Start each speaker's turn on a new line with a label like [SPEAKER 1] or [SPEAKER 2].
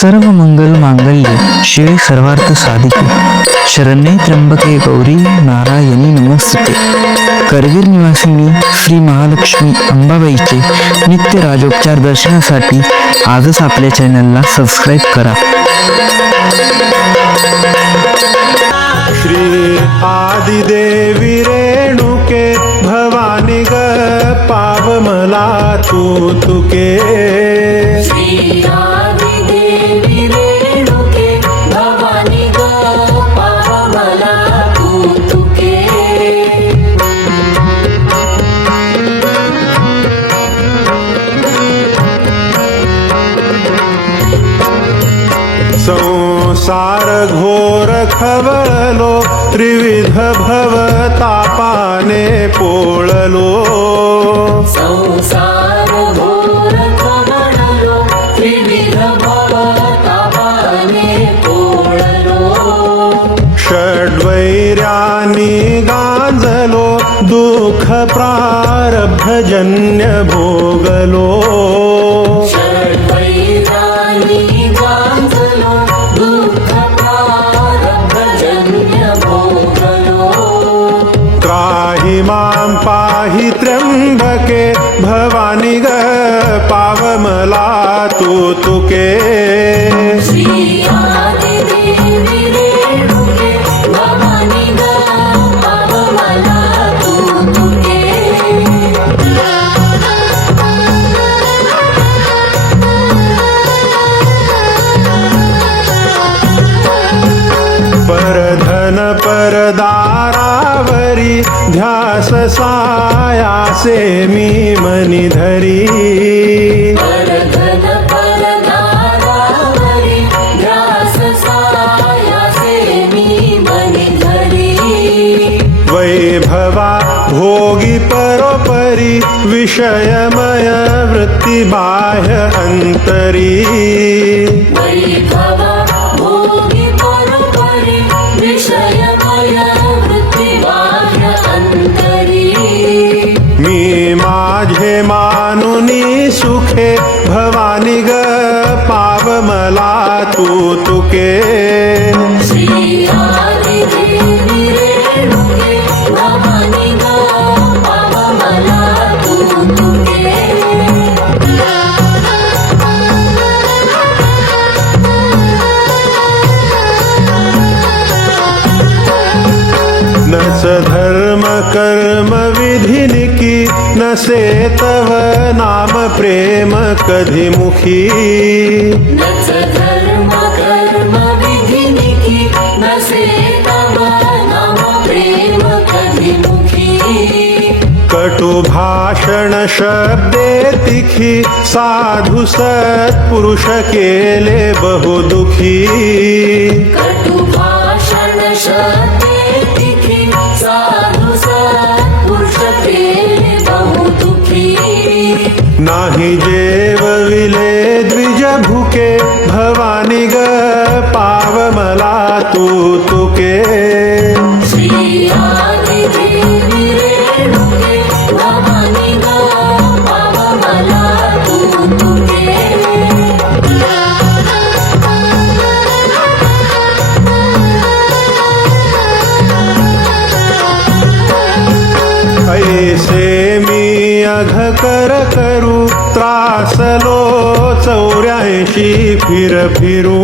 [SPEAKER 1] सर्व मंगल मांगल्ये शिवे सर्वार्थ साधिके. शरण्ये त्र्यंबके गौरी नारायणी नमस्ते. करवीर निवासिनी श्री महालक्ष्मी अंबाबाईचे नित्य राजोपचार दर्शनासाठी आजच आपल्या चॅनलला सबस्क्राईब करा.
[SPEAKER 2] श्री आदिदेवी रेणुके भवानी ग पाव मला तू तुके संसार घोर खवलो त्रिविध भव तापाने पोळलो।
[SPEAKER 3] संसार घोर कमळलो त्रिविध भव तापाने पोळलो।
[SPEAKER 2] षड्वैर्यानी गांजलो दुःख प्रारब्धजन्य भोगलो भवानी ग पावमला तू तुके. परधन परदारावरी ध्यास सायासे मी. वैभवा भोगी परोपरी विषयमय वृत्ती बाह्य सुखे भवानी ग पाव मला तू तुके. धर्म कर्म विधिनिकी नसे तव नाम प्रेम कधी मुखी।
[SPEAKER 3] धर्म कर्म विधिनिकी नसे तव नाम प्रेम कधिमुखी
[SPEAKER 2] कटु भाषण शब्दे तिखी साधु सत्पुरुष केले बहुदुखी
[SPEAKER 3] कटु भाषण शब्दे
[SPEAKER 2] नाही जेवविले द्विज भुके भवानी ग पाव मला तू तुके. ऐसे अघ कर करू त्रासलो चौऱ्याऐंशी फिर फिरू.